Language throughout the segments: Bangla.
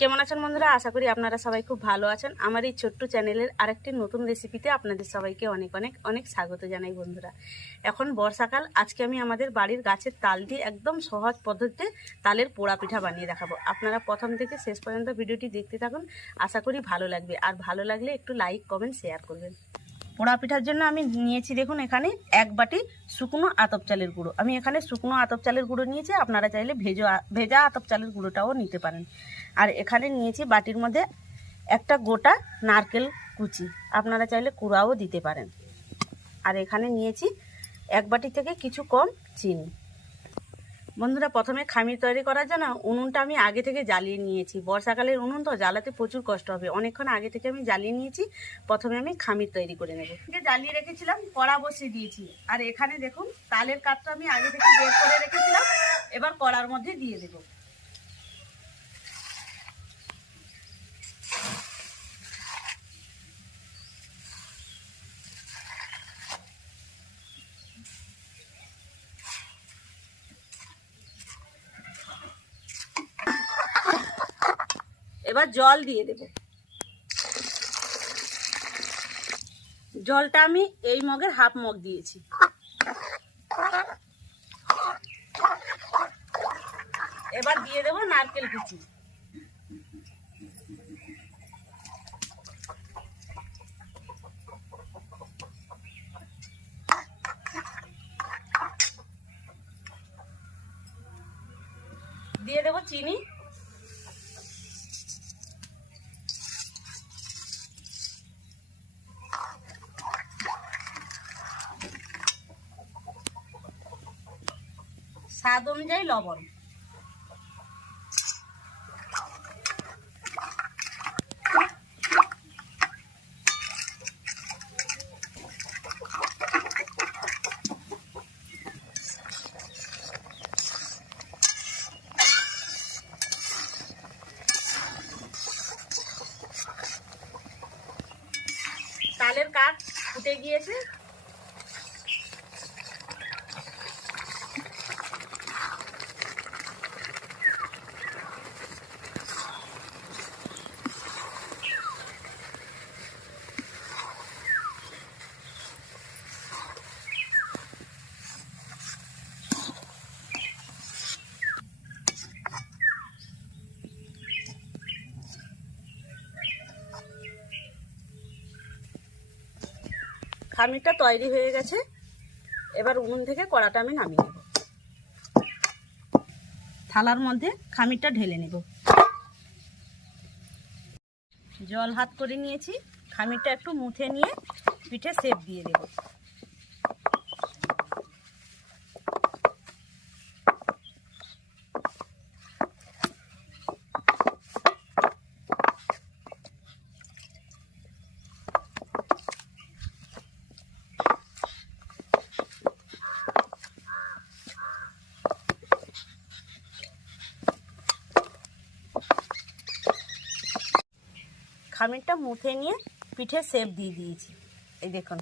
কেমন আছেন বন্ধুরা? আশা করি আপনারা সবাই খুব ভালো আছেন। আমার এই ছোট্ট চ্যানেলের আরেকটি নতুন রেসিপিতে আপনাদের সবাইকে অনেক অনেক অনেক স্বাগত জানাই বন্ধুরা। এখন বর্ষাকাল, আজকে আমি আমাদের বাড়ির গাছের তাল দিয়ে একদম সহজ পদ্ধতিতে তালের পোড়া পিঠা বানিয়ে দেখাবো। আপনারা প্রথম থেকে শেষ পর্যন্ত ভিডিওটি দেখতে থাকুন, আশা করি ভালো লাগবে। আর ভালো লাগলে একটু লাইক কমেন্ট শেয়ার করবেন। পোড়া পিঠার জন্য আমি নিয়েছি দেখুন এখানে এক বাটি শুকনো আতপ চালের গুঁড়ো। আমি এখানে শুকনো আতপ চালের গুঁড়ো নিয়েছি, আপনারা চাইলে ভেজো ভেজা আতপ চালের গুঁড়োটাও নিতে পারেন। আর এখানে নিয়েছি বাটির মধ্যে একটা গোটা নারকেল কুচি। আপনারা চাইলে কুড়াও দিতে পারেন। আর এখানে নিয়েছি এক বাটি থেকে কিছু কম চিনি। বন্ধুরা, প্রথমে খামির তৈরি করার জন্য উনুনটা আমি আগে থেকে জ্বালিয়ে নিয়েছি। বর্ষাকালের উনুন তো জ্বালাতে প্রচুর কষ্ট হবে। অনেকক্ষণ আগে থেকে আমি জ্বালিয়ে নিয়েছি। প্রথমে আমি খামির তৈরি করে নেব। জ্বালিয়ে রেখেছিলাম, কড়া বসিয়ে দিয়েছি। আর এখানে দেখুন, তালের কাঠটা আমি আগে থেকে বের করে রেখেছিলাম। এবার কড়ার মধ্যে দিয়ে দেব। এবার জল দিয়ে দেব। জলটা আমি এই মগের হাফ মগ দিয়েছি। এবার দিয়ে দেবো নারকেল কুচি। দিয়ে দেবো চিনি। স্বাদ অনুযায়ী লবণ। তালের কাঠ ফুটে গিয়েছে। খামিরটা তৈরি হয়ে গেছে। এবার উনুন থেকে কড়াটা আমি নামিয়ে নেব। থালার মধ্যে খামিরটা ঢেলে নেব। জল হাত করে নিয়েছি। খামিরটা একটু মুথে নিয়ে পিঠে সেপ দিয়ে দেব। খামিরটা মুথে নিয়ে পিঠে সেপ দিয়ে দিয়েছি। এই দেখুন।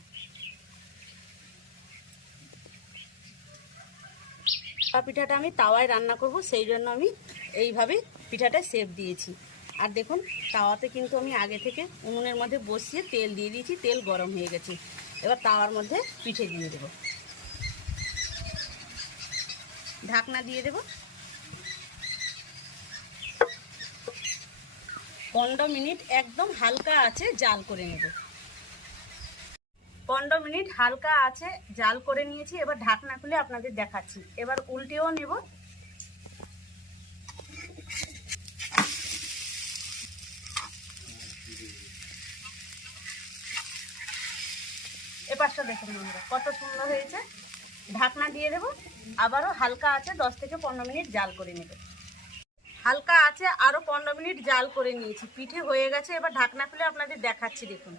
পিঠাটা আমি তাওয়ায় রান্না করব, সেই জন্য আমি এইভাবে পিঠাটা সেপ দিয়েছি। আর দেখুন, তাওয়াতে কিন্তু আমি আগে থেকে উনুনের মধ্যে বসিয়ে তেল দিয়ে দিয়েছি, তেল গরম হয়ে গেছে। এবার তাওয়ার মধ্যে পিঠে দিয়ে দেব। ঢাকনা দিয়ে দেব। পনেরো মিনিট একদম হালকা আছে, জাল করে নেব। পনেরো মিনিট হালকা আছে, জাল করে নিয়েছি। এবার ঢাকনা খুলে আপনাদের দেখাচ্ছি। এবার উল্টেও নেব। এপাশটা দেখুন বন্ধুরা, কত সুন্দর হয়েছে। ঢাকনা দিয়ে দেব। আবারও হালকা আছে, দশ থেকে পনেরো মিনিট জাল করে নেব। হালকা আছে, আরও পনেরো মিনিট জাল করে নিয়েছি। পিঠে হয়ে গেছে, এবার ঢাকনা খুলে আপনাদের দেখাচ্ছি, দেখুন।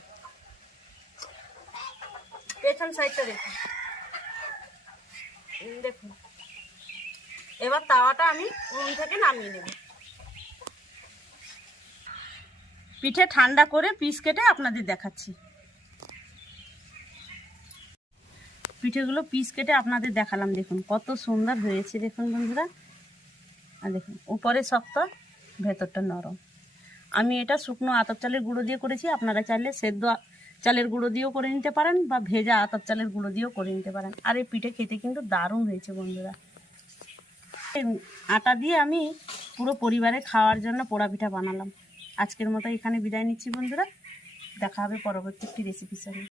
পেছন সাইডটা দেখুন। দেখুন। এবার তাওয়াটা আমি উনুন থেকে নামিয়ে নেব। পিঠে ঠান্ডা করে পিস কেটে আপনাদের দেখাচ্ছি। পিঠেগুলো পিস কেটে আপনাদের দেখালাম, দেখুন। কত সুন্দর হয়েছে, দেখুন বন্ধুরা। আর দেখুন, উপরে শক্ত, ভেতরটা নরম। আমি এটা শুকনো আতপ চালের গুঁড়ো দিয়ে করেছি, আপনারা চাইলে সেদ্ধ চালের গুঁড়ো দিয়েও করে নিতে পারেন বা ভেজা আতপ চালের গুঁড়ো দিয়েও করে নিতে পারেন। আর এই পিঠে খেতে কিন্তু দারুণ হয়েছে বন্ধুরা। আটা দিয়ে আমি পুরো পরিবারে খাওয়ার জন্য পোড়া পিঠা বানালাম। আজকের মতো এখানে বিদায় নিচ্ছি বন্ধুরা। দেখা হবে পরবর্তী একটি রেসিপির সঙ্গে।